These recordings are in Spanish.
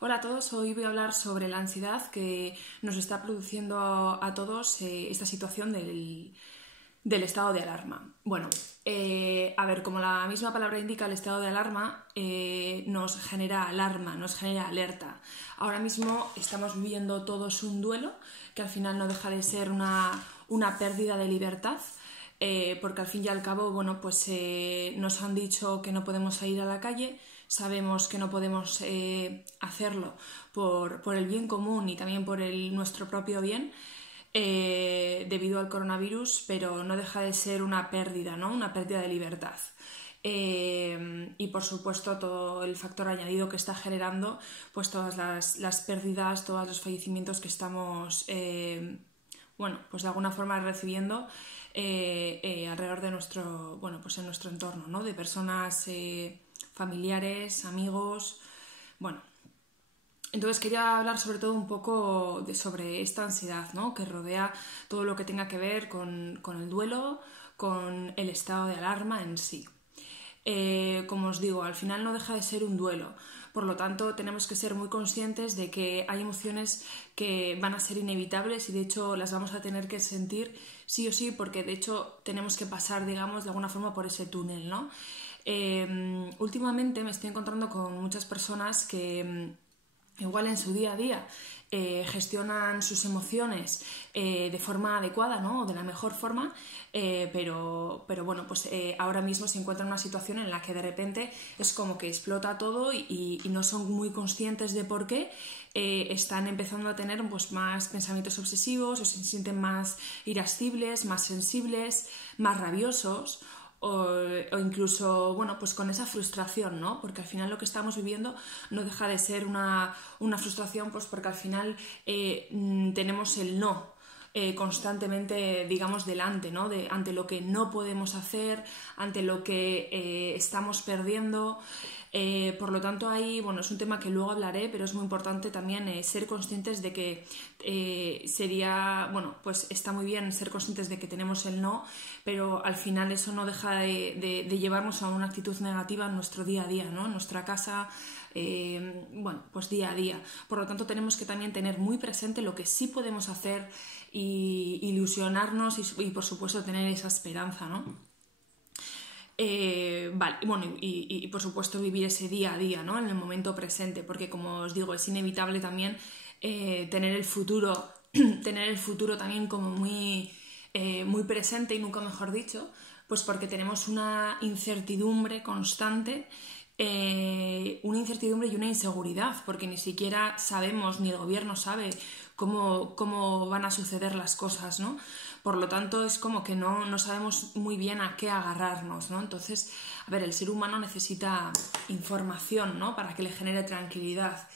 Hola a todos, hoy voy a hablar sobre la ansiedad que nos está produciendo a todos esta situación del estado de alarma. Bueno, a ver, como la misma palabra indica, el estado de alarma nos genera alarma, nos genera alerta. Ahora mismo estamos viviendo todos un duelo que al final no deja de ser una pérdida de libertad. Porque al fin y al cabo, bueno, pues nos han dicho que no podemos salir a la calle, sabemos que no podemos hacerlo por el bien común y también por nuestro propio bien debido al coronavirus, pero no deja de ser una pérdida, ¿no? Una pérdida de libertad. Y por supuesto todo el factor añadido que está generando pues todas las pérdidas, todos los fallecimientos que estamos bueno, pues de alguna forma recibiendo alrededor de nuestro, bueno, pues en nuestro entorno, ¿no? De personas familiares, amigos, bueno. Entonces quería hablar sobre todo un poco sobre esta ansiedad, ¿no? Que rodea todo lo que tenga que ver con el duelo, con el estado de alarma en sí. Como os digo, al final no deja de ser un duelo. Por lo tanto, tenemos que ser muy conscientes de que hay emociones que van a ser inevitables y de hecho las vamos a tener que sentir sí o sí, porque de hecho tenemos que pasar, digamos, de alguna forma por ese túnel, ¿no? Últimamente me estoy encontrando con muchas personas que igual en su día a día gestionan sus emociones de forma adecuada, ¿no? O de la mejor forma, pero bueno, pues ahora mismo se encuentran en una situación en la que de repente es como que explota todo y no son muy conscientes de por qué. Están empezando a tener pues, más pensamientos obsesivos o se sienten más irascibles, más sensibles, más rabiosos. O incluso, bueno, pues con esa frustración, ¿no? Porque al final lo que estamos viviendo no deja de ser una frustración, pues porque al final tenemos el no constantemente, digamos, delante, ¿no? Ante lo que no podemos hacer, ante lo que estamos perdiendo. Por lo tanto, ahí, bueno, es un tema que luego hablaré, pero es muy importante también ser conscientes de que sería, bueno, pues está muy bien ser conscientes de que tenemos el no, pero al final eso no deja de llevarnos a una actitud negativa en nuestro día a día, ¿no? En nuestra casa, bueno, pues día a día. Por lo tanto, tenemos que también tener muy presente lo que sí podemos hacer y ilusionarnos y por supuesto tener esa esperanza, ¿no? Vale, bueno, y por supuesto vivir ese día a día, ¿no? En el momento presente, porque como os digo, es inevitable también tener el futuro, tener el futuro también como muy presente y nunca mejor dicho, pues porque tenemos una incertidumbre constante, una incertidumbre y una inseguridad, porque ni siquiera sabemos, ni el gobierno sabe cómo van a suceder las cosas, ¿no? Por lo tanto, es como que no sabemos muy bien a qué agarrarnos, ¿no? Entonces, a ver, el ser humano necesita información, ¿no? Para que le genere tranquilidad.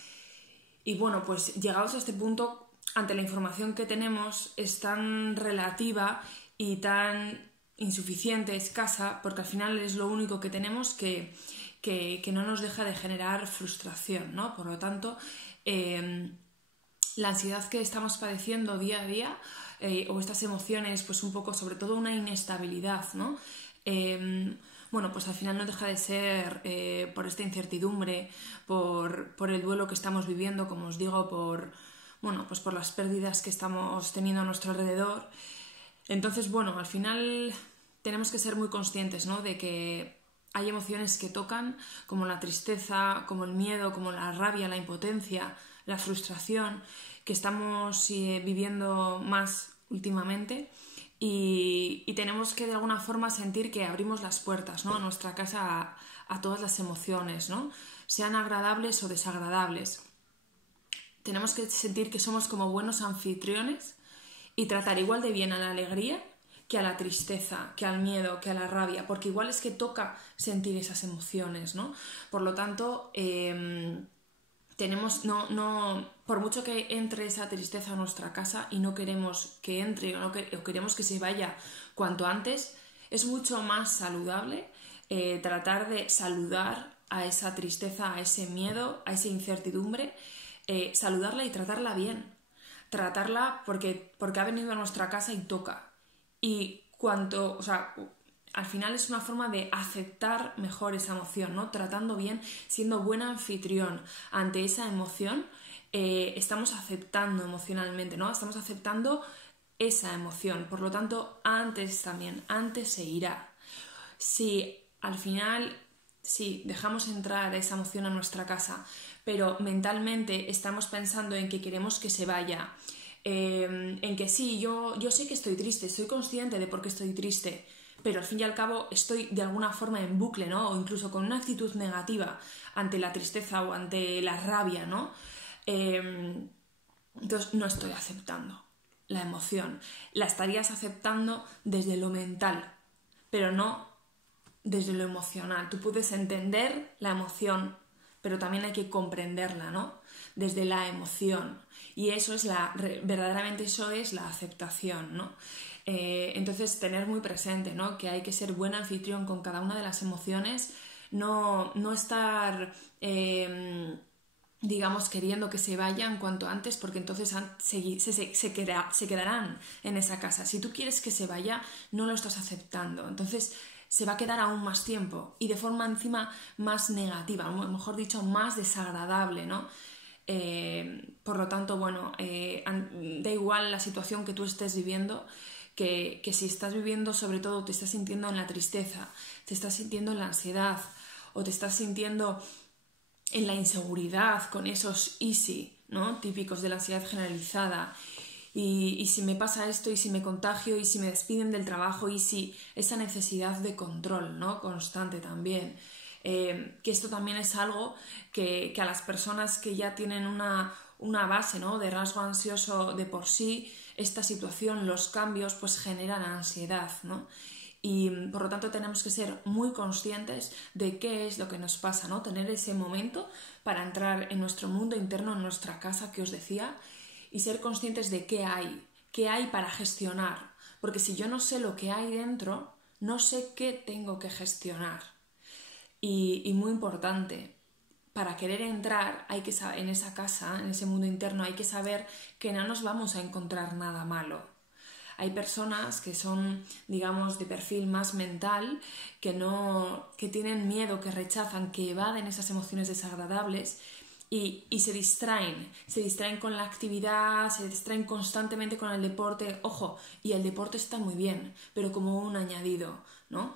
Y bueno, pues llegados a este punto, ante la información que tenemos, es tan relativa y tan insuficiente, escasa, porque al final es lo único que tenemos que no nos deja de generar frustración, ¿no? Por lo tanto, la ansiedad que estamos padeciendo día a día o estas emociones, pues un poco, sobre todo una inestabilidad, ¿no? Bueno, pues al final no deja de ser por esta incertidumbre, por el duelo que estamos viviendo, como os digo, bueno, pues por las pérdidas que estamos teniendo a nuestro alrededor. Entonces, bueno, al final tenemos que ser muy conscientes, ¿no? De que hay emociones que tocan, como la tristeza, como el miedo, como la rabia, la impotencia, la frustración, que estamos viviendo más últimamente y tenemos que de alguna forma sentir que abrimos las puertas, ¿no? A nuestra casa a todas las emociones, ¿no? Sean agradables o desagradables. Tenemos que sentir que somos como buenos anfitriones y tratar igual de bien a la alegría que a la tristeza, que al miedo, que a la rabia, porque igual es que toca sentir esas emociones, ¿no? Por lo tanto, tenemos, por mucho que entre esa tristeza a nuestra casa y no queremos que entre o queremos que se vaya cuanto antes, es mucho más saludable tratar de saludar a esa tristeza, a ese miedo, a esa incertidumbre, saludarla y tratarla bien. Tratarla porque ha venido a nuestra casa y toca. Y o sea, al final es una forma de aceptar mejor esa emoción, ¿no? Tratando bien, siendo buen anfitrión ante esa emoción, estamos aceptando emocionalmente, ¿no? Estamos aceptando esa emoción, por lo tanto, antes se irá. Si al final, sí, dejamos entrar esa emoción a nuestra casa, pero mentalmente estamos pensando en que queremos que se vaya, en que sí, yo sé que estoy triste, soy consciente de por qué estoy triste, pero al fin y al cabo estoy de alguna forma en bucle, ¿no? O incluso con una actitud negativa ante la tristeza o ante la rabia, ¿no? Entonces no estoy aceptando la emoción. La estarías aceptando desde lo mental, pero no desde lo emocional. Tú puedes entender la emoción, pero también hay que comprenderla, ¿no? Desde la emoción. Y eso es verdaderamente eso es la aceptación, ¿no? Entonces tener muy presente, ¿no? Que hay que ser buen anfitrión con cada una de las emociones, no estar digamos, queriendo que se vayan cuanto antes, porque entonces se quedarán en esa casa. Si tú quieres que se vaya, no lo estás aceptando. Entonces se va a quedar aún más tiempo y de forma encima más negativa, mejor dicho, más desagradable, ¿no? Por lo tanto, bueno, da igual la situación que tú estés viviendo, que si estás viviendo, sobre todo, te estás sintiendo en la tristeza, te estás sintiendo en la ansiedad o te estás sintiendo en la inseguridad con esos easy, ¿no? Típicos de la ansiedad generalizada. Y si me pasa esto, y si me contagio, y si me despiden del trabajo, y si esa necesidad de control, ¿no? Constante también. Que esto también es algo que a las personas que ya tienen una base, ¿no? De rasgo ansioso de por sí, esta situación, los cambios, pues generan ansiedad, ¿no? Y por lo tanto tenemos que ser muy conscientes de qué es lo que nos pasa, ¿no? Tener ese momento para entrar en nuestro mundo interno, en nuestra casa que os decía, y ser conscientes de qué hay para gestionar. Porque si yo no sé lo que hay dentro, no sé qué tengo que gestionar. Y muy importante, para querer entrar hay que saber, en esa casa, en ese mundo interno, hay que saber que no nos vamos a encontrar nada malo. Hay personas que son, digamos, de perfil más mental, que tienen miedo, que rechazan, que evaden esas emociones desagradables y se distraen con la actividad, se distraen constantemente con el deporte. Ojo, y el deporte está muy bien, pero como un añadido, ¿no?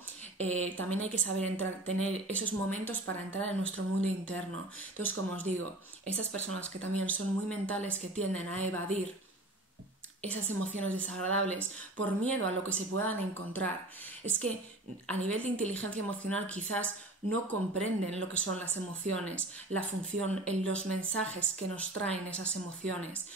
También hay que saber tener esos momentos para entrar en nuestro mundo interno. Entonces, como os digo, esas personas que también son muy mentales, que tienden a evadir esas emociones desagradables por miedo a lo que se puedan encontrar, es que a nivel de inteligencia emocional quizás no comprenden lo que son las emociones, la función, los mensajes que nos traen esas emociones.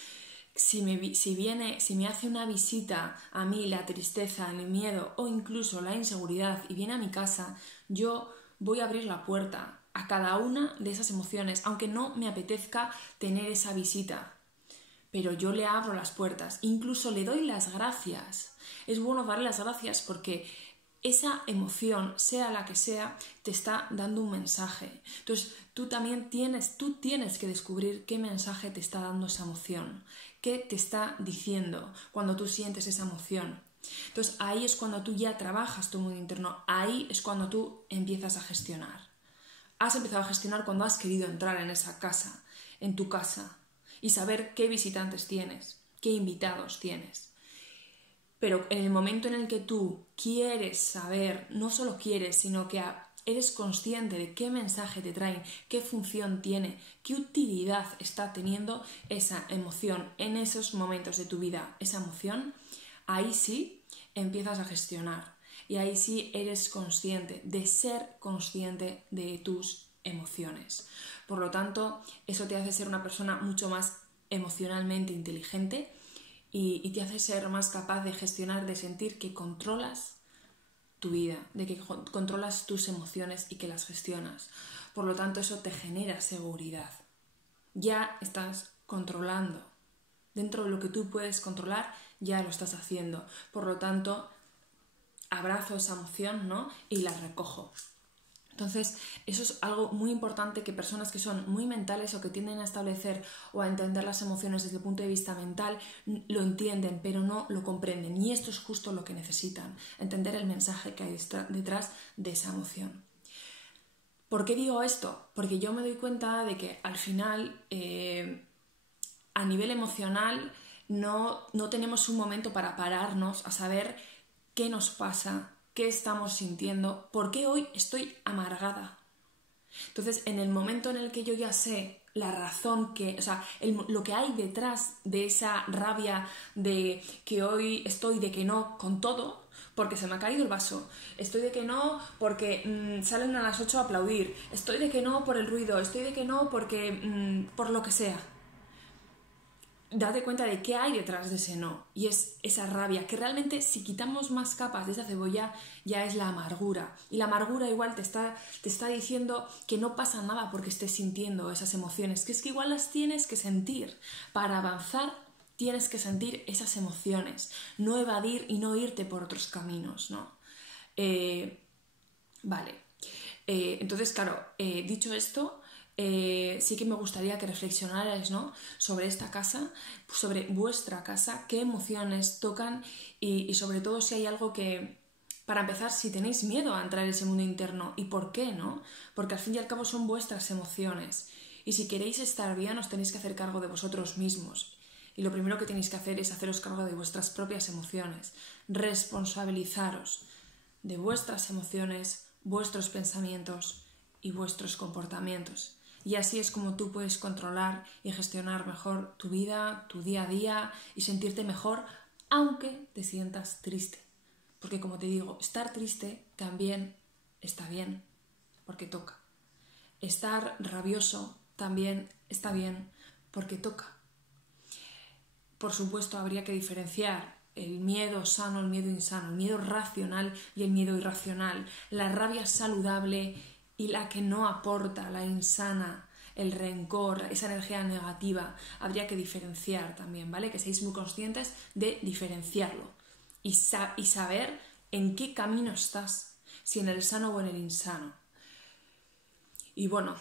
Si me hace una visita a mí la tristeza, el miedo o incluso la inseguridad y viene a mi casa, yo voy a abrir la puerta a cada una de esas emociones, aunque no me apetezca tener esa visita. Pero yo le abro las puertas, incluso le doy las gracias. Es bueno darle las gracias porque esa emoción, sea la que sea, te está dando un mensaje. Entonces tú tienes que descubrir qué mensaje te está dando esa emoción, qué te está diciendo cuando tú sientes esa emoción. Entonces ahí es cuando tú ya trabajas tu mundo interno, ahí es cuando tú empiezas a gestionar. Has empezado a gestionar cuando has querido entrar en esa casa, en tu casa, y saber qué visitantes tienes, qué invitados tienes. Pero en el momento en el que tú quieres saber, no solo quieres, sino que eres consciente de qué mensaje te traen, qué función tiene, qué utilidad está teniendo esa emoción en esos momentos de tu vida, esa emoción, ahí sí empiezas a gestionar y ahí sí eres consciente de ser consciente de tus emociones. Por lo tanto, eso te hace ser una persona mucho más emocionalmente inteligente y te hace ser más capaz de gestionar, de sentir que controlas tu vida, de que controlas tus emociones y que las gestionas. Por lo tanto, eso te genera seguridad. Ya estás controlando. Dentro de lo que tú puedes controlar, ya lo estás haciendo. Por lo tanto, abrazo esa emoción, ¿no? Y la recojo. Entonces, eso es algo muy importante que personas que son muy mentales o que tienden a establecer o a entender las emociones desde el punto de vista mental lo entienden, pero no lo comprenden. Y esto es justo lo que necesitan, entender el mensaje que hay detrás de esa emoción. ¿Por qué digo esto? Porque yo me doy cuenta de que al final, a nivel emocional, no tenemos un momento para pararnos a saber qué nos pasa, qué estamos sintiendo, por qué hoy estoy amargada. Entonces, en el momento en el que yo ya sé la razón lo que hay detrás de esa rabia de que hoy estoy de que no con todo, porque se me ha caído el vaso, estoy de que no porque salen a las 8 a aplaudir, estoy de que no por el ruido, estoy de que no porque por lo que sea. Date cuenta de qué hay detrás de ese no, y es esa rabia, que realmente si quitamos más capas de esa cebolla ya es la amargura, y la amargura igual te está diciendo que no pasa nada porque estés sintiendo esas emociones, que es que igual las tienes que sentir. Para avanzar tienes que sentir esas emociones, no evadir y no irte por otros caminos, ¿no? Vale, entonces claro, dicho esto, sí que me gustaría que reflexionarais, ¿no?, sobre esta casa, sobre vuestra casa, qué emociones tocan y sobre todo si hay algo que, para empezar, si tenéis miedo a entrar en ese mundo interno y por qué, ¿no? Porque al fin y al cabo son vuestras emociones y si queréis estar bien os tenéis que hacer cargo de vosotros mismos y lo primero que tenéis que hacer es haceros cargo de vuestras propias emociones, responsabilizaros de vuestras emociones, vuestros pensamientos y vuestros comportamientos. Y así es como tú puedes controlar y gestionar mejor tu vida, tu día a día y sentirte mejor aunque te sientas triste. Porque como te digo, estar triste también está bien, porque toca. Estar rabioso también está bien, porque toca. Por supuesto, habría que diferenciar el miedo sano, el miedo insano, el miedo racional y el miedo irracional, la rabia saludable y la que no aporta, la insana, el rencor, esa energía negativa, habría que diferenciar también, ¿vale? Que seáis muy conscientes de diferenciarlo y saber en qué camino estás, si en el sano o en el insano. Y bueno,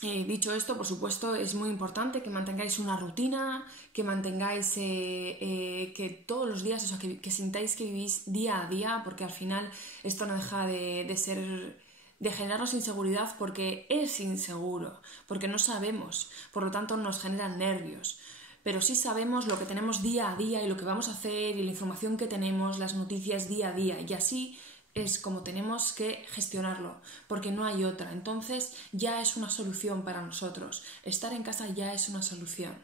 dicho esto, por supuesto, es muy importante que mantengáis una rutina, que mantengáis que todos los días, que sintáis que vivís día a día, porque al final esto no deja de generarnos inseguridad porque es inseguro, porque no sabemos, por lo tanto nos generan nervios. Pero sí sabemos lo que tenemos día a día y lo que vamos a hacer y la información que tenemos, las noticias día a día, y así es como tenemos que gestionarlo, porque no hay otra. Entonces ya es una solución para nosotros. Estar en casa ya es una solución.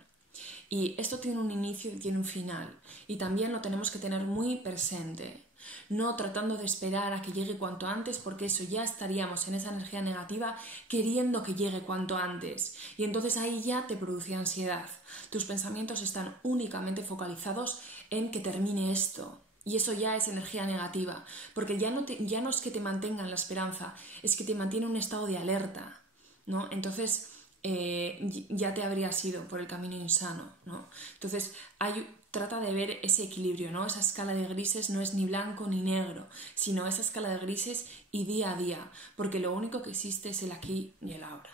Y esto tiene un inicio y tiene un final. Y también lo tenemos que tener muy presente. No tratando de esperar a que llegue cuanto antes, porque eso ya estaríamos en esa energía negativa queriendo que llegue cuanto antes. Y entonces ahí ya te produce ansiedad. Tus pensamientos están únicamente focalizados en que termine esto. Y eso ya es energía negativa, porque ya no es que te mantenga en la esperanza, es que te mantiene en un estado de alerta, ¿no? Entonces ya te habrías ido por el camino insano, ¿no? Entonces trata de ver ese equilibrio, ¿no? Esa escala de grises no es ni blanco ni negro, sino esa escala de grises y día a día, porque lo único que existe es el aquí y el ahora.